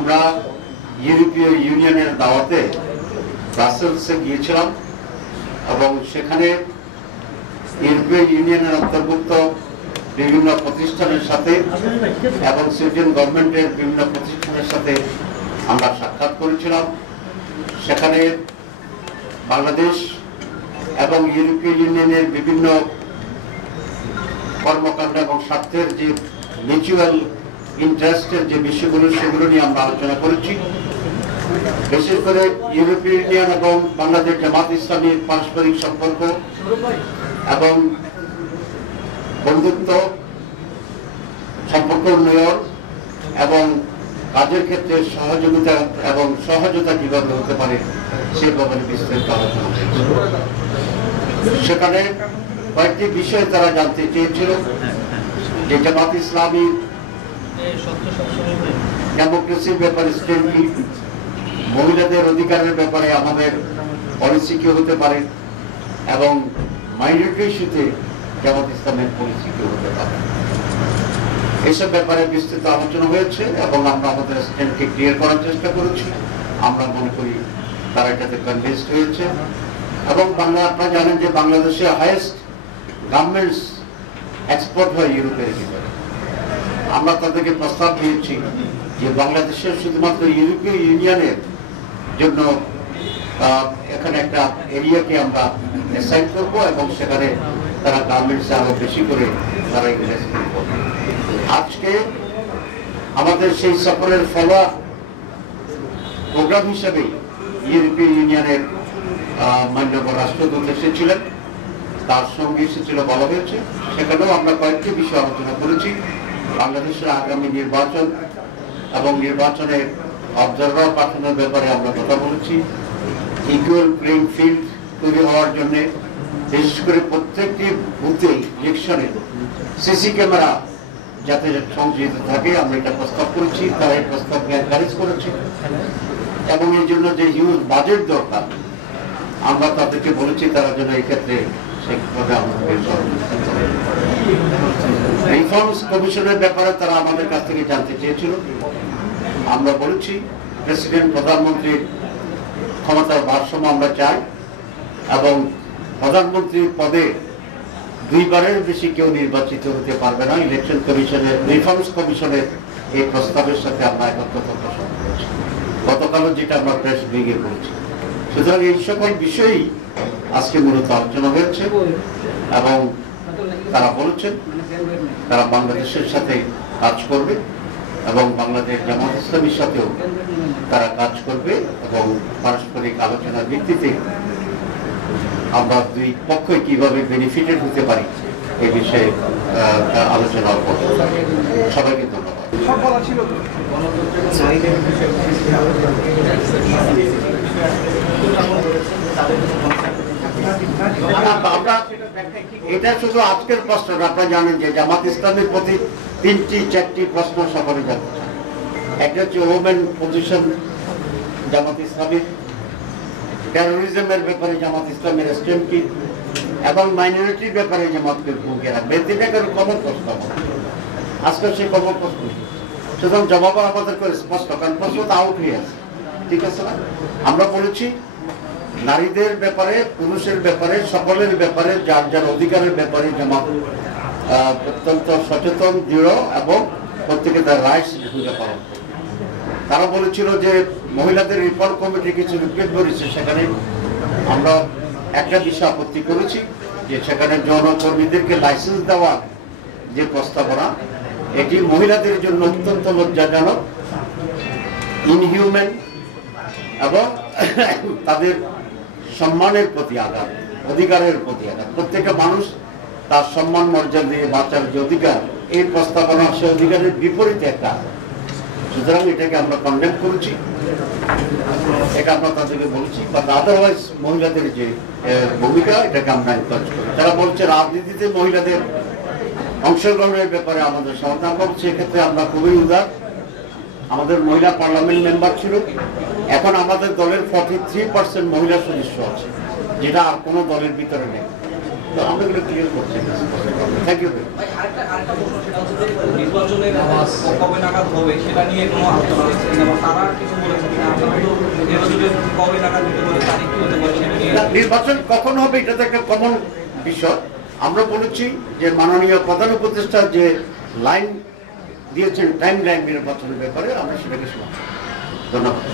আমরা ইউরোপীয় ইউনিয়নের দাওয়াতে ব্রাসেলসে গিয়েছিলাম এবং সেখানে ইউরোপীয় ইউনিয়নের অন্তর্ভুক্ত বিভিন্ন প্রতিষ্ঠানের সাথে এবং সুইডেন গভর্নমেন্টের বিভিন্ন প্রতিষ্ঠানের সাথে আমরা সাক্ষাৎ করেছিলাম। সেখানে বাংলাদেশ এবং ইউরোপীয় ইউনিয়নের বিভিন্ন কর্মকাণ্ড এবং স্বার্থের যে মিউচুয়াল ইন্টারেস্টের যে বিষয়গুলো সেগুলো নিয়ে আমরা আলোচনা করেছি। বিশেষ করে ইউরোপীয় ইউনিয়ন এবং বাংলাদেশ জামাত ইসলামীর পারস্পরিক সম্পর্ক এবং বন্ধুত্ব সম্পর্ক উন্নয়ন এবং কাজের ক্ষেত্রে সহযোগিতা এবং সহজতা কিভাবে হতে পারে সে ব্যাপারে বিস্তারিত আলোচনা হয়েছে। সেখানে কয়েকটি বিষয় তারা জানতে চেয়েছিল যে জামাত ইসলামী ডেমোক্রেসির ব্যাপারে স্ট্যান্ড কি, মহিলাদের অধিকারের ব্যাপারে আমাদের পলিসি কি হতে পারে এবং মাইনরিটি ইস্যুতে জামাত ইসলামের পলিসি কি হতে পারে, এসব ব্যাপারে বিস্তৃত আলোচনা হয়েছে এবং আমরা আমাদের স্ট্যান্ডকে ক্লিয়ার করার চেষ্টা করেছি। আমরা মনে করি তারা এটাতে কনভিন্সড হয়েছে এবং আপনারা জানেন যে বাংলাদেশে হাইয়েস্ট গার্মেন্টস এক্সপোর্ট হয় ইউরোপের ভিতরে। আমরা তাদেরকে প্রস্তাব দিয়েছি যে বাংলাদেশের শুধুমাত্র ইউরোপীয় ইউনিয়নের জন্য এখানে একটা এরিয়াকে আমরা অ্যাসাইন করব এবং সেখানে তারা গার্মেন্টসে আরো বেশি করে তারা ইনভেস্টমেন্ট করবে। আজকে আমাদের সেই সফরের ফলো প্রোগ্রাম হিসেবে ইউরোপীয় ইউনিয়নের মাননীয় রাষ্ট্রদূত এসেছিলেন, তার সঙ্গে এসেছিল বলা হয়েছে। সেখানেও আমরা কয়েকটি বিষয় আলোচনা করেছি। বাংলাদেশের আগামী নির্বাচন এবং নির্বাচনের অবজারভার পাঠানোর ব্যাপারে আমরা কথা বলেছি। ইকুয়াল প্লেইং ফিল্ড তৈরি হওয়ার জন্য বিশেষ করে প্রত্যেকটি বুথে ইলেকশনে সিসি ক্যামেরা যাতে সংযোজিত থাকে আমরা এটা প্রস্তাব করেছি। তারা এই প্রস্তাবকে এনকারেজ করেছে এবং এই জন্য যে হিউজ বাজেট দরকার আমরা তাদেরকে বলেছি তারা যেন এই ক্ষেত্রে সেইভাবে আমাদের রিফর্মস কমিশনের ব্যাপারে তারা আমাদের কাছ থেকে জানতে চেয়েছিল। আমরা বলেছি প্রেসিডেন্ট প্রধানমন্ত্রীর ক্ষমতার ভারসাম্য আমরা চাই এবং প্রধানমন্ত্রীর পদে দুইবারের বেশি কেউ নির্বাচিত হতে পারবে না। ইলেকশন কমিশনের রিফর্মস কমিশনের এই প্রস্তাবের সাথে আমরা একত্রতা পোষণ করেছি, গতকালও যেটা আমরা প্রেস ব্রিগে বলছি। সুতরাং এই সকল বিষয়ই আজকে মূলত আলোচনা হয়েছে এবং তারা বলেছেন তারা বাংলাদেশের সাথে কাজ করবে এবং বাংলাদেশ জামাত ইসলামীর সাথেও তারা কাজ করবে এবং পারস্পরিক আলোচনার ভিত্তিতে আমরা দুই পক্ষই কিভাবে বেনিফিটেড হতে পারি এই বিষয়ে আলোচনা করব। সবাইকে ধন্যবাদ। এটা শুধু আজকের প্রশ্ন, আপনারা জানেন যে জামাত ইসলামের প্রতি 3-4টি প্রশ্ন সফরে যাচ্ছে। একটা হচ্ছে ওমেন পজিশন জামাত ইসলামের, টেরোরিজমের ব্যাপারে জামাত ইসলামের স্ট্যান্ড কি এবং মাইনরিটির ব্যাপারে জামাতের ভূমিকা রাখবে। তিনটাকে কমন প্রশ্ন আজকে সেই কমন প্রশ্ন, সুতরাং জবাব আমাদের করে স্পষ্ট, কারণ প্রশ্ন তো আউট হয়ে আছে। ঠিক আছে না? আমরা বলেছি নারীদের ব্যাপারে, পুরুষের ব্যাপারে, সকলের ব্যাপারে, যার যার অধিকারের ব্যাপারে জামাত অত্যন্ত সচেতন, দৃঢ় এবং প্রত্যেকে তার রাইটস ভূমিকা পালন করে। তারা বলেছিল যে মহিলাদের রিফর্ম কমিটি কিছু রিপোর্ট করেছে, সেখানে আমরা একটা বিষয় আপত্তি করেছি যে সেখানে যৌনকর্মীদেরকে লাইসেন্স দেওয়া যে প্রস্তাবনা, এটি মহিলাদের জন্য অত্যন্ত লজ্জাজনক, ইনহিউম্যান এবং তাদের সম্মানের প্রতি আঘাত, অধিকারের প্রতি আঘাত। প্রত্যেকটা মানুষ তার সম্মান মর্যাদা দিয়ে বাঁচার যে অধিকার, এই প্রস্তাবনা সে অধিকারের বিপরীতে একটা। সুতরাং এটাকে আমরা কন্ডেম করেছি, এটা আমরা তাদেরকে বলছি। বাট আদারওয়াইজ মহিলাদের যে ভূমিকা, এটাকে আমরা এনকারেজ করি। তারা বলছে রাজনীতিতে মহিলাদের অংশগ্রহণের ব্যাপারে আমাদের সমাধান করছে। এক্ষেত্রে আমরা খুবই উদার। আমাদের মহিলা পার্লামেন্ট মেম্বার ছিল, এখন আমাদের দলের 43% মহিলা সদস্য আছে, যেটা আর কোনো দলের ভিতরে নেই। তো আমরা এগুলো ক্লিয়ার করছি। Thank you. আরেকটা প্রশ্ন, সেটা হচ্ছে যে নির্বাচনের কবে নাগাদ হবে সেটা নিয়ে কোনো আলোচনা হচ্ছে কিনা বা তারা কিছু বলেছে কিনা, আপনারা তো নির্বাচনের কবে নাগাদ দিতে বলে তারিখ কি হতে পারে সেটা নিয়ে? নির্বাচন কখন হবে এটা তো একটা কমন বিষয়। আমরা বলেছি যে মাননীয় প্রধান উপদেষ্টা যে লাইন দিয়েছেন টাইম লাইন নির্বাচনের ব্যাপারে, আমরা সেটাকে সমর্থন। ধন্যবাদ।